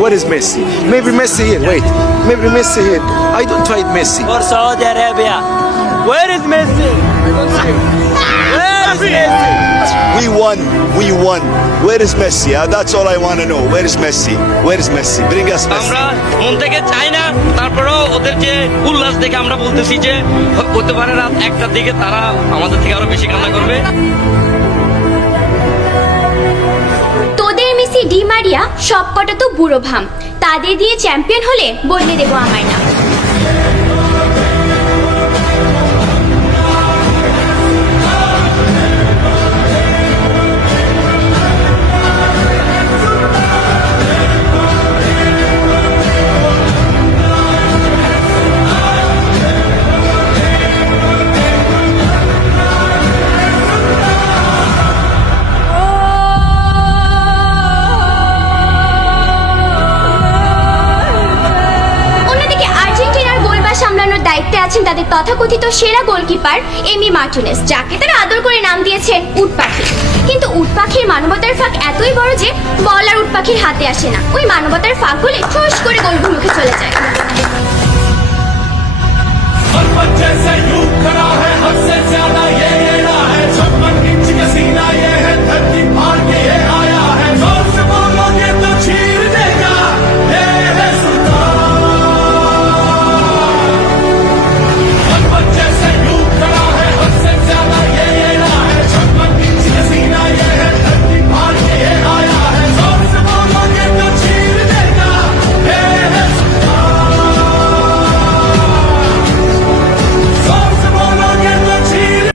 Where is Messi? Maybe Messi here. Wait. Maybe Messi here. I don't fight Messi. For Saudi Arabia. Where is Messi? Where is Messi? We won. We won. Where is Messi? That's all I want to know. Where is Messi? Where is Messi? Bring us Messi. আমরা মন থেকে চাই না, তারপরেও ওদের যে উল্লাস দেখে আমরা বলতেছি যে হতে পারে রাত 1টার দিকে তারা আমাদের থেকে আরো বেশি কান্না করবে। তোদের মেসি ডি মারিয়া সবকটা তো বুড়ো ভাম, তাদের দিয়ে চ্যাম্পিয়ন হলে বদলে দেবো আমার নাম। দায়িত্বে আছেন তাদের তথাকথিত সেরা গোলকিপার এমি মার্টিনেজ, যাকে তারা আদর করে নাম দিয়েছেন উট পাখি। কিন্তু উট পাখির মানবতার ফাঁক এতই বড় যে বল আর উট পাখির হাতে আসে না, ওই মানবতার ফাঁক হলে ঠোস করে গোলভিমুখে চলে যায়।